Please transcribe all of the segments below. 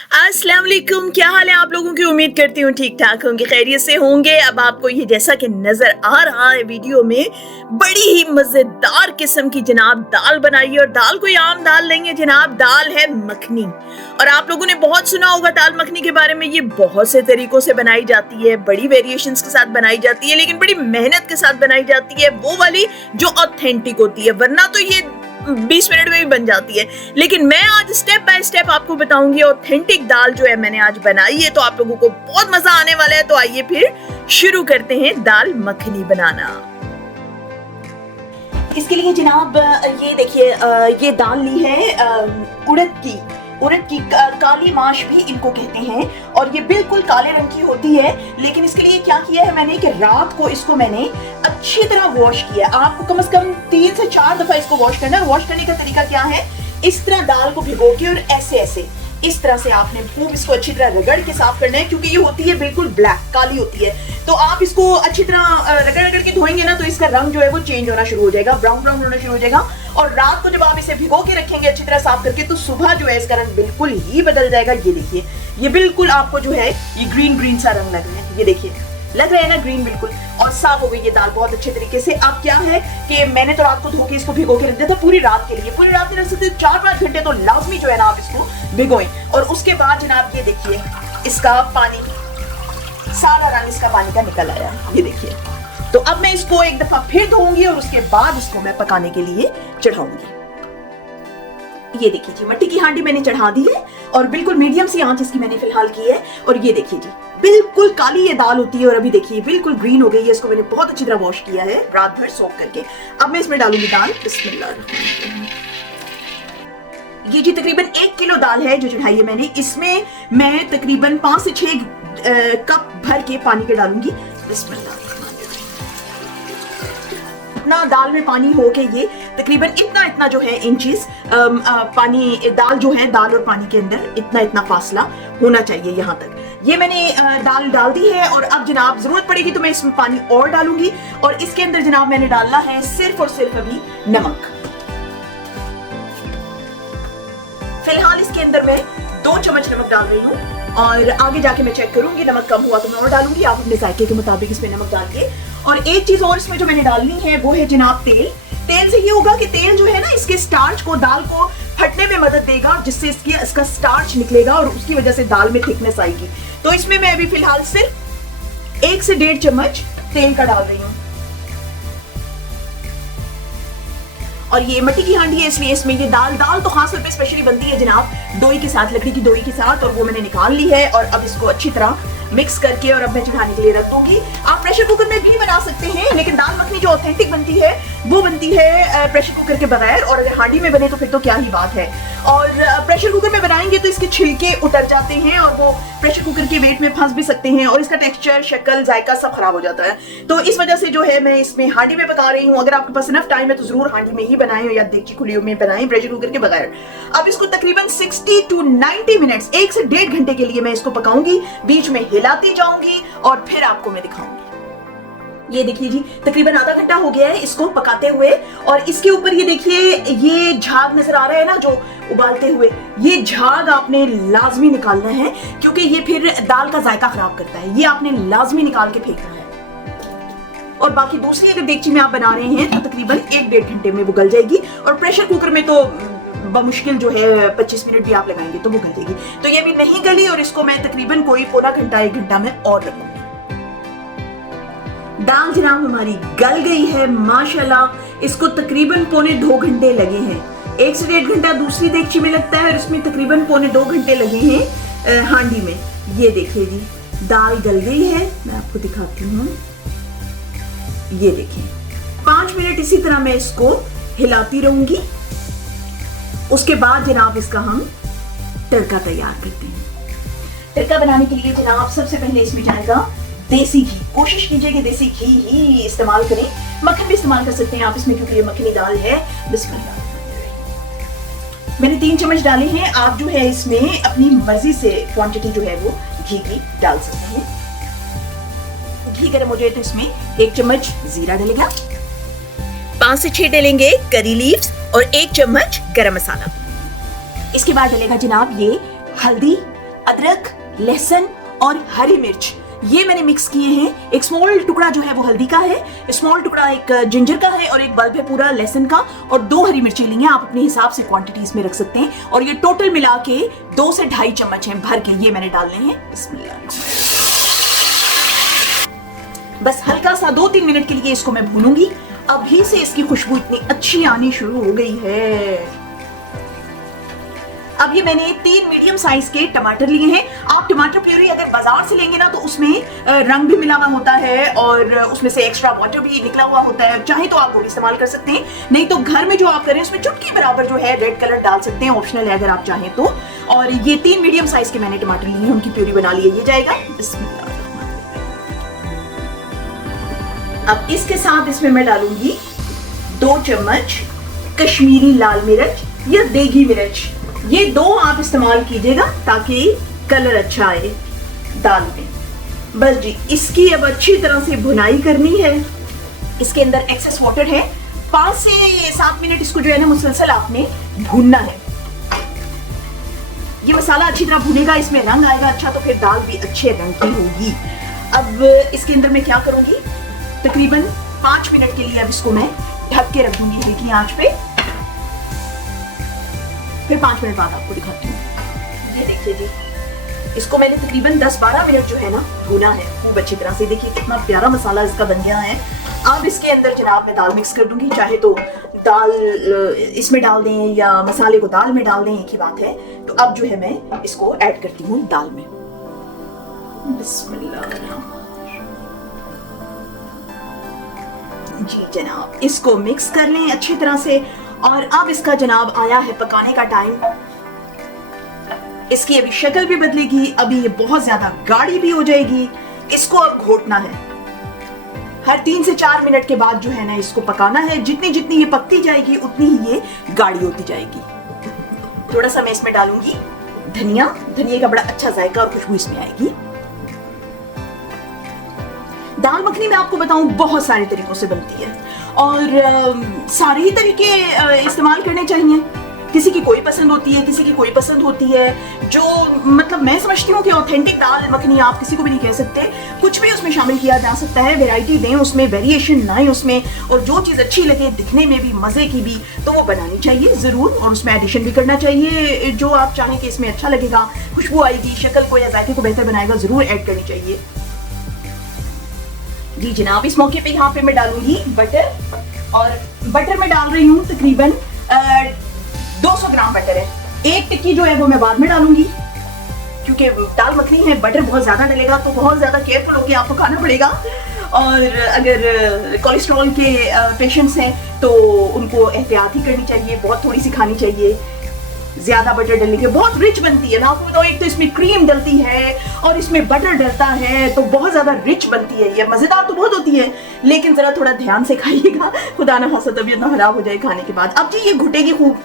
अस्सलाम वालेकुम, क्या हाल है आप लोगों की। उम्मीद करती हूँ ठीक ठाक होंगे, खैरियत से होंगे। अब आपको ये जैसा कि नजर आ रहा है वीडियो में, बड़ी ही मजेदार किस्म की जनाब दाल बनाई है। और दाल कोई आम दाल नहीं है जनाब, दाल है मखनी। और आप लोगों ने बहुत सुना होगा दाल मखनी के बारे में। ये बहुत से तरीकों से बनाई जाती है, बड़ी वेरिएशंस के साथ बनाई जाती है, लेकिन बड़ी मेहनत के साथ बनाई जाती है, वो वाली जो ऑथेंटिक होती है। वरना तो ये 20 मिनट में भी बन जाती है। लेकिन मैं आज स्टेप बाय स्टेप आपको बताऊंगी ऑथेंटिक दाल जो है मैंने आज बनाई है, तो आप लोगों को बहुत मजा आने वाला है। तो आइए फिर शुरू करते हैं दाल मखनी बनाना। इसके लिए जनाब ये देखिए, ये दाल ली है उड़द की काली माश भी इनको कहते हैं। और ये बिल्कुल काले रंग की होती है। लेकिन इसके लिए क्या किया है मैंने कि रात को इसको मैंने अच्छी तरह वॉश किया। आपको कम से कम 3 से 4 दफा इसको वॉश करना है। वॉश करने का तरीका क्या है, इस तरह दाल को भिगो के और ऐसे इस तरह से आपने खूब इसको अच्छी तरह रगड़ के साफ करना है, क्योंकि ये होती है बिल्कुल ब्लैक, काली होती है। तो आप इसको अच्छी तरह रगड़ के धोएंगे ना, तो इसका रंग जो है वो चेंज होना शुरू हो जाएगा, ब्राउन होना शुरू हो जाएगा। और रात को जब आप इसे भिगो के रखेंगे अच्छी तरह साफ करके, तो सुबह जो है इसका रंग बिल्कुल ही बदल जाएगा। ये देखिए, ये बिल्कुल आपको जो है ये ग्रीन सा रंग लग रहा है। ये देखिए, लग रहा है ना ग्रीन, बिल्कुल। और साफ हो गई ये दाल बहुत अच्छे तरीके से। अब क्या है कि मैंने तो रात को धो के इसको भिगो के रख दिया था पूरी रात के लिए। पूरी रात नहीं रख सकते, 4-5 घंटे तो लाजमी जो है ना आप इसको भिगोएं। और उसके बाद जनाब ये देखिए, इसका पानी, सारा रंग इसका पानी का निकल आया। ये देखिए, तो अब मैं इसको एक दफा फिर धोऊंगी और उसके बाद इसको मैं पकाने के लिए चढ़ाऊंगी। ये देखिए जी, मट्टी की हांडी मैंने चढ़ा दी है और बिल्कुल मीडियम सी आंच इसकी मैंने फिलहाल की है। और ये देखिए जी, बिल्कुल काली ये दाल होती है और अभी देखिए बिल्कुल ग्रीन हो गई है। इसको मैंने बहुत अच्छी तरह वॉश किया है रात भर सोक करके। अब मैं इसमें डालूंगी दाल। बिस्मिल्लाह। ये जी तकरीबन 1 किलो दाल है जो चढ़ाई है मैंने। इसमें मैं तकरीबन 5 से 6 कप भर के पानी के डालूंगी। बिस्मिल्लाह। इतना दाल में पानी हो के ये तकरीबन इतना जो है इंचेस पानी, दाल जो है, दाल और पानी के अंदर इतना फासला होना चाहिए यहाँ तक। ये मैंने दाल डाल दी है। और अब जनाब जरूरत पड़ेगी तो मैं इसमें पानी और डालूंगी। और इसके अंदर जनाब मैंने डालना है सिर्फ और सिर्फ अभी नमक। फिलहाल इसके अंदर मैं 2 चम्मच नमक डाल रही हूँ और आगे जाके मैं चेक करूंगी, नमक कम हुआ तो मैं और डालूंगी। आप अपने जायके के मुताबिक इसमें नमक डालिए। और एक चीज और इसमें जो मैंने डालनी है वो है जनाब तेल। तेल से ये होगा कि तेल जो है ना, इसके स्टार्च को, दाल को फटने में मदद देगा, जिससे इसका स्टार्च निकलेगा और उसकी वजह से दाल में थिकनेस आएगी। तो इसमें मैं अभी फिलहाल सिर्फ 1 से 1.5 चम्मच तेल का डाल रही हूँ। और ये मट्टी की हांडी है, इसलिए इसमें ये दाल तो खास तौर पे स्पेशली बनती है जनाब दोई के साथ, लकड़ी की दोई के साथ। और वो मैंने निकाल ली है और अब इसको अच्छी तरह मिक्स करके और अब मैं चढ़ाने के लिए रख दूंगी। आप प्रेशर कुकर में भी बना सकते हैं, लेकिन दाल मखनी जो ऑथेंटिक बनती है वो बनती है प्रेशर कुकर के बगैर। और अगर हांडी में बने तो फिर तो क्या ही बात है। और प्रेशर कुकर में बनाएंगे तो इसके छिलके उतर जाते हैं और वो प्रेशर कुकर के वेट में फंस भी सकते हैं और इसका टेक्सचर, शक्ल, जायका सब खराब हो जाता है। तो इस वजह से जो है मैं इसमें हांडी में पका रही हूँ। अगर आपके पास इनफ टाइम है तो जरूर हांडी में ही बनाएं या देगची खुली में बनाएं, प्रेशर कुकर के बगैर। अब इसको तकरीबन 60 to 90 मिनट्स, 1 से 1.5 घंटे के लिए मैं इसको पकाऊंगी। बीच में हिलाती जाऊंगी और फिर आपको मैं दिखाऊंगी। ये देखिए जी, तकरीबन आधा घंटा हो गया है इसको पकाते हुए। और इसके ऊपर ये देखिए, ये झाग नजर आ रहा है ना जो उबालते हुए, ये झाग आपने लाजमी निकालना है, क्योंकि ये फिर दाल का जायका खराब करता है। ये आपने लाजमी निकाल के फेंकना है। और बाकी दूसरी अगर देगची में आप बना रहे हैं तो तकरीबन 1-1.5 घंटे में वो गल जाएगी। और प्रेशर कुकर में तो बमुश्किल जो है 25 मिनट भी आप लगाएंगे तो वो गल जाएगी। तो ये भी नहीं गली और इसको मैं तकरीबन कोई पौना घंटा 1 घंटा में और रखूंगी। दाल जनाब हमारी गल गई है माशाल्लाह। इसको तकरीबन 1.25 घंटे लगे हैं। 1 से 1.5 घंटा दूसरी देगची में लगता है और इसमें तकरीबन 1.25 घंटे लगे हैं हांडी में। ये देखिए जी, दाल गल गई है, मैं आपको दिखाती हूँ। ये देखिए, 5 मिनट इसी तरह मैं इसको हिलाती रहूंगी। उसके बाद जनाब इसका हम तड़का तैयार करते हैं। तड़का बनाने के लिए जनाब सबसे पहले इसमें जाएगा देसी घी। कोशिश कीजिए कि देसी घी ही इस्तेमाल करें। मक्खन भी इस्तेमाल कर सकते हैं आप इसमें, क्योंकि ये मखनी दाल है। बिस्मिल्लाह। मैंने 3 चम्मच डाले हैं। आप जो है इसमें अपनी मर्जी से क्वांटिटी जो है वो घी की डाल सकते हैं। घी गर्म हो जाए तो इसमें 1 चम्मच जीरा डलेगा, 5 से 6 डलेंगे करी लीव्स और 1 चम्मच गरम मसाला। इसके बाद डलेगा जनाब ये हल्दी, अदरक, लहसुन और हरी मिर्च ये मैंने मिक्स किए हैं। एक स्मॉल टुकड़ा जो है वो हल्दी का है, स्मॉल टुकड़ा एक जिंजर का है और एक बल्ब है पूरा लहसुन का, और 2 हरी मिर्ची लेंगे। आप अपने हिसाब से क्वांटिटीज में रख सकते हैं। और ये टोटल मिला के 2 से 2.5 चम्मच है भर के, ये मैंने डालने हैं। बस हल्का सा 2-3 मिनट के लिए इसको मैं भूनूंगी। अभी से इसकी खुशबू इतनी अच्छी आनी शुरू हो गई है। अब ये मैंने 3 मीडियम साइज के टमाटर लिए हैं। आप टमाटर प्यूरी अगर बाजार से लेंगे ना तो उसमें रंग भी मिला हुआ होता है और उसमें से एक्स्ट्रा वाटर भी निकला हुआ होता है। चाहे तो आप वो भी इस्तेमाल कर सकते हैं, नहीं तो घर में जो आप करें उसमें चुटकी बराबर जो है रेड कलर डाल सकते हैं, ऑप्शनल है अगर आप चाहें तो। और ये 3 मीडियम साइज के मैंने टमाटर लिए हैं, उनकी प्यूरी बना ली है। ये जाएगा। अब इसके साथ इसमें मैं डालूंगी 2 चम्मच कश्मीरी लाल मिर्च या देगी मिर्च। ये 2 आप इस्तेमाल कीजिएगा ताकि कलर अच्छा आए दाल में। बस जी, इसकी अब अच्छी तरह से भुनाई करनी है। इसके अंदर एक्सेस वाटर है। 5 से 7 मिनट इसको जो है ना मुसलसल आपने भूनना है। ये मसाला अच्छी तरह भुनेगा, इसमें रंग आएगा अच्छा, तो फिर दाल भी अच्छे रंग की होगी। अब इसके अंदर मैं क्या करूंगी, तकरीबन 5 मिनट के लिए अब इसको मैं ढक के रख दूंगी हल्की आंच पे। फिर 5 मिनट बाद आपको दिखाती हूँ। ये देखिए जी, इसको मैंने तकरीबन 10-12 मिनट जो है ना भूना है खूब अच्छी तरह से। देखिए कितना प्यारा मसाला इसका बन गया है। अब इसके अंदर जनाब मैं दाल मिक्स कर दूंगी। चाहे तो दाल इसमें डाल दें या मसाले को दाल में डाल दें, एक ही बात है। तो अब जो है मैं इसको ऐड करती हूँ दाल में। बिस्मिल्लाह जी जनाब, इसको मिक्स कर लें अच्छी तरह से। और अब इसका जनाब आया है पकाने का टाइम। इसकी अभी शक्ल भी बदलेगी, अभी ये बहुत ज्यादा गाढ़ी भी हो जाएगी। इसको अब घोटना है। हर 3 से 4 मिनट के बाद जो है ना इसको पकाना है। जितनी जितनी ये पकती जाएगी उतनी ही ये गाढ़ी होती जाएगी। थोड़ा सा मैं इसमें डालूंगी धनिया। धनिया का बड़ा अच्छा जायका और खुशबू इसमें आएगी। दाल मखनी मैं आपको बताऊं बहुत सारे तरीकों से बनती है और सारे ही तरीके इस्तेमाल करने चाहिए। किसी की कोई पसंद होती है, किसी की कोई पसंद होती है। जो मतलब मैं समझती हूँ कि ऑथेंटिक दाल मखनी आप किसी को भी नहीं कह सकते। कुछ भी उसमें शामिल किया जा सकता है, वैरायटी दें उसमें, वेरिएशन लाएं उसमें, और जो चीज़ अच्छी लगे, दिखने में भी, मज़े की भी, तो वो बनानी चाहिए ज़रूर। और उसमें एडिशन भी करना चाहिए जो आप चाहें कि इसमें अच्छा लगेगा, खुशबू आएगी, शक्ल को या जायके को बेहतर बनाएगा, ज़रूर ऐड करनी चाहिए। जी जनाब, इस मौके पे यहाँ पे मैं डालूंगी बटर। और बटर में डाल रही हूँ तकरीबन 200 ग्राम बटर है। एक टिक्की जो है वो मैं बाद में डालूंगी, क्योंकि दाल मखनी है, बटर बहुत ज्यादा डलेगा तो बहुत ज्यादा केयरफुल होकर आपको खाना पड़ेगा। और अगर कोलेस्ट्रॉल के पेशेंट्स हैं तो उनको एहतियात ही करनी चाहिए, बहुत थोड़ी सी खानी चाहिए। ज्यादा बटर डलने के बहुत रिच बनती है। मैं आपको बताऊं, एक तो इसमें क्रीम डलती है और इसमें बटर डलता है तो बहुत ज्यादा रिच बनती है। ये मजेदार तो बहुत होती है, लेकिन जरा थोड़ा ध्यान से खाइएगा, खुदा ना खासा तबीयत ना खराब हो जाए खाने के बाद। अब जी ये घुटेगी खूब।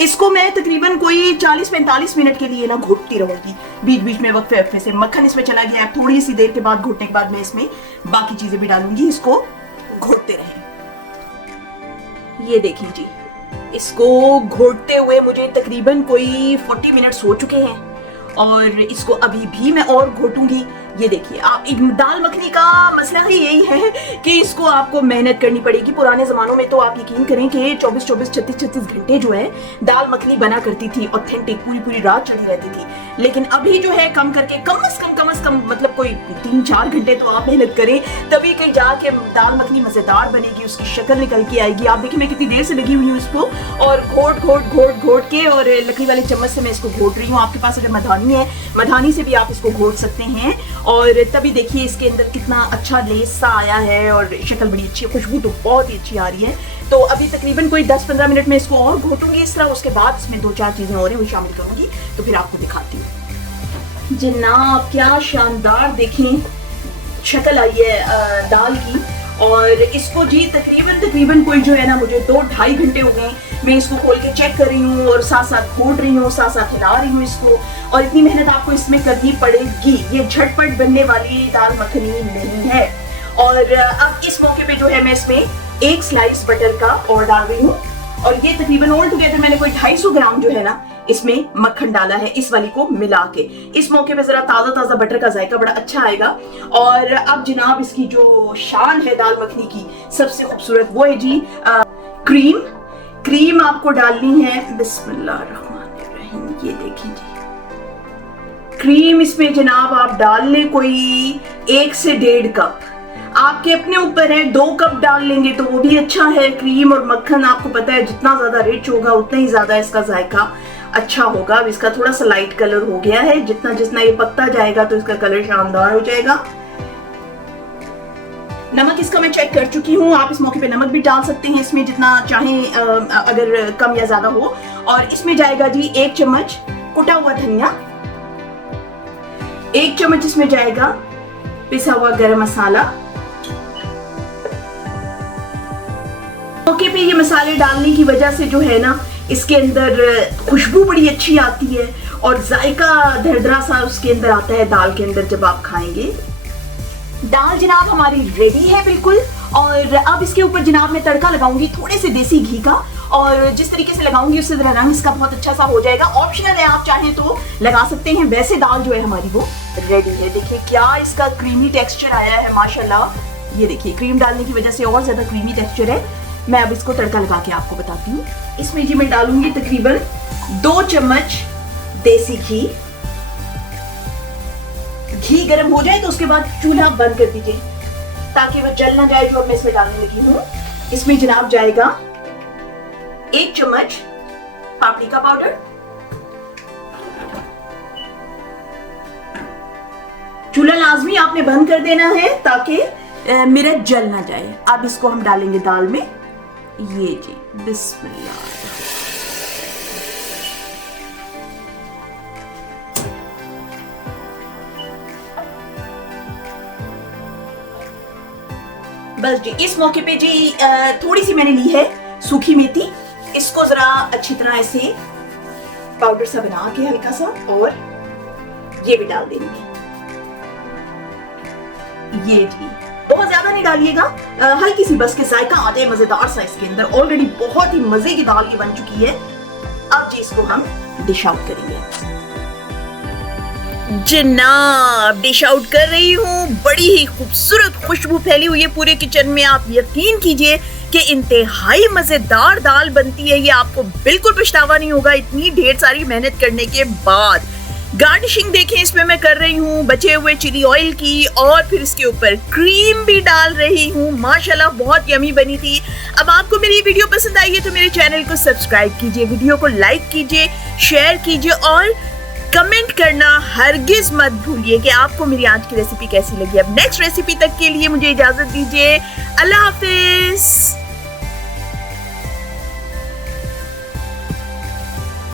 इसको मैं तकरीबन कोई 40-45 मिनट के लिए ना घुटती रहूंगी, बीच बीच में वक्फे वक्फे से। मक्खन इसमें चला गया है, थोड़ी सी देर के बाद घुटने के बाद मैं इसमें बाकी चीजें भी डालूंगी। इसको घोटते रहें। ये देखिए जी, इसको घोटते हुए मुझे तकरीबन कोई 40 मिनट्स हो चुके हैं और इसको अभी भी मैं और घोटूंगी। ये देखिए, आप दाल मखनी का मसला ही यही है कि इसको आपको मेहनत करनी पड़ेगी। पुराने ज़मानों में तो आप यकीन करें कि 24-24, 36-36 घंटे जो है दाल मखनी बना करती थी, ऑथेंटिक, पूरी पूरी रात चली रहती थी। लेकिन अभी जो है कम करके कम से कम मतलब कोई 3-4 घंटे तो आप मेहनत करें, तभी कहीं जाके दाल मखनी मज़ेदार बनेगी, उसकी शक्ल निकल के आएगी। आप देखिए मैं कितनी देर से लगी हुई हूँ इसको, और घोट के और लकड़ी वाले चम्मच से मैं इसको घोट रही हूँ। आपके पास अगर मधानी है, मधानी से भी आप इसको घोट सकते हैं। और तभी देखिए इसके अंदर कितना अच्छा लेस सा आया है और शक्ल बड़ी अच्छी है, खुशबू तो बहुत ही अच्छी आ रही है। तो अभी तकरीबन कोई 10-15 मिनट में इसको और घोटूंगी इस तरह। उसके बाद इसमें 2-4 चीजें और हैं वो शामिल करूंगी, तो फिर आपको दिखाती हूँ। जनाब क्या शानदार देखें शक्ल आई है दाल की। और इसको जी तकरीबन कोई जो है ना, मुझे 2-2.5 घंटे हो गए। मैं इसको खोल के चेक कर रही हूँ और साथ साथ घोट रही हूँ, साथ साथ हिला रही हूँ इसको। और इतनी मेहनत आपको इसमें करनी पड़ेगी, ये झटपट बनने वाली दाल मखनी नहीं है। और अब इस मौके पे जो है मैं इसमें 1 स्लाइस बटर का और डाल रही हूँ। और ये तकरीबन ऑल टुगेदर मैंने कोई 250 ग्राम जो है ना इसमें मक्खन डाला है, इस वाली को मिला के। इस मौके पे जरा ताजा ताजा बटर का जायका बड़ा अच्छा आएगा। और अब जनाब इसकी जो शान है दाल मखनी की सबसे खूबसूरत, वो है जी क्रीम। क्रीम आपको डालनी है, बिस्मिल्लाहिर्रहमानिर्रहीम, ये देखिए जी क्रीम इसमें जनाब आप डाल लें कोई 1 से 1.5 कप। आपके अपने ऊपर है, 2 कप डाल लेंगे तो वो भी अच्छा है। क्रीम और मक्खन आपको पता है जितना ज्यादा रिच होगा उतना ही ज्यादा इसका जायका अच्छा होगा। अब इसका थोड़ा सा लाइट कलर हो गया है, जितना जितना ये पकता जाएगा तो इसका कलर शानदार हो जाएगा। नमक इसका मैं चेक कर चुकी हूँ, आप इस मौके पे नमक भी डाल सकते हैं इसमें जितना चाहें, अगर कम या ज्यादा हो। और इसमें जाएगा जी 1 चम्मच कुटा हुआ धनिया, 1 चम्मच इसमें जाएगा पिसा हुआ गरम मसाला। मौके पे ये मसाले डालने की वजह से जो है ना इसके अंदर खुशबू बड़ी अच्छी आती है और जायका दरदरा सा उसके अंदर आता है दाल के अंदर जब आप खाएंगे। दाल जनाब हमारी रेडी है बिल्कुल। और अब इसके ऊपर जनाब मैं तड़का लगाऊंगी थोड़े से देसी घी का, और जिस तरीके से लगाऊंगी उससे जरा रंग इसका बहुत अच्छा सा हो जाएगा। ऑप्शनल है, आप चाहें तो लगा सकते हैं। वैसे दाल जो है हमारी वो रेडी है। देखिए क्या इसका क्रीमी टेक्सचर आया है माशाल्लाह। ये देखिए क्रीम डालने की वजह से और ज्यादा क्रीमी टेक्सचर है। मैं अब इसको तड़का लगा के आपको बताती हूँ। इसमें जी मैं डालूंगी तकरीबन 2 चम्मच देसी घी। घी गर्म हो जाए तो उसके बाद चूल्हा बंद कर दीजिए ताकि वह जल ना जाए जो अब मैं इसमें डालने लगी हूँ। इसमें जनाब जाएगा 1 चम्मच पापरिका पाउडर, चूल्हा लाजमी आपने बंद कर देना है ताकि मिर्च जल ना जाए। अब इसको हम डालेंगे दाल में। ये जी बिस्मिल्लाह। बस जी इस मौके पे जी थोड़ी सी मैंने ली है सूखी मेथी। इसको जरा अच्छी तरह ऐसे पाउडर सा बना के हल्का सा, और ये भी डाल देंगे। ये जी बहुत ज्यादा नहीं डालिएगा, हल्की सी बस के जायका आ जाए मजेदार सा इसके अंदर। ऑलरेडी बहुत ही मजे की दाल ये बन चुकी है। अब जी इसको हम डिश आउट करेंगे। जनाब डिश आउट कर रही हूँ। बड़ी ही खूबसूरत खुशबू फैली हुई है पूरे किचन में। आप यकीन कीजिए कि इंतहाई मजेदार दाल बनती है। ये आपको बिल्कुल पछतावा नहीं होगा इतनी ढेर सारी मेहनत करने के बाद। गार्निशिंग देखें इसमें मैं कर रही हूँ बचे हुए चिली ऑयल की, और फिर इसके ऊपर क्रीम भी डाल रही हूँ। माशाल्लाह बहुत यमी बनी थी। अब आपको मेरी वीडियो पसंद आई है तो मेरे चैनल को सब्सक्राइब कीजिए, वीडियो को लाइक कीजिए, शेयर कीजिए और कमेंट करना हरगिज मत भूलिए कि आपको मेरी आज की रेसिपी कैसी लगी। अब नेक्स्ट रेसिपी तक के लिए मुझे इजाजत दीजिए। अल्लाह हाफिज।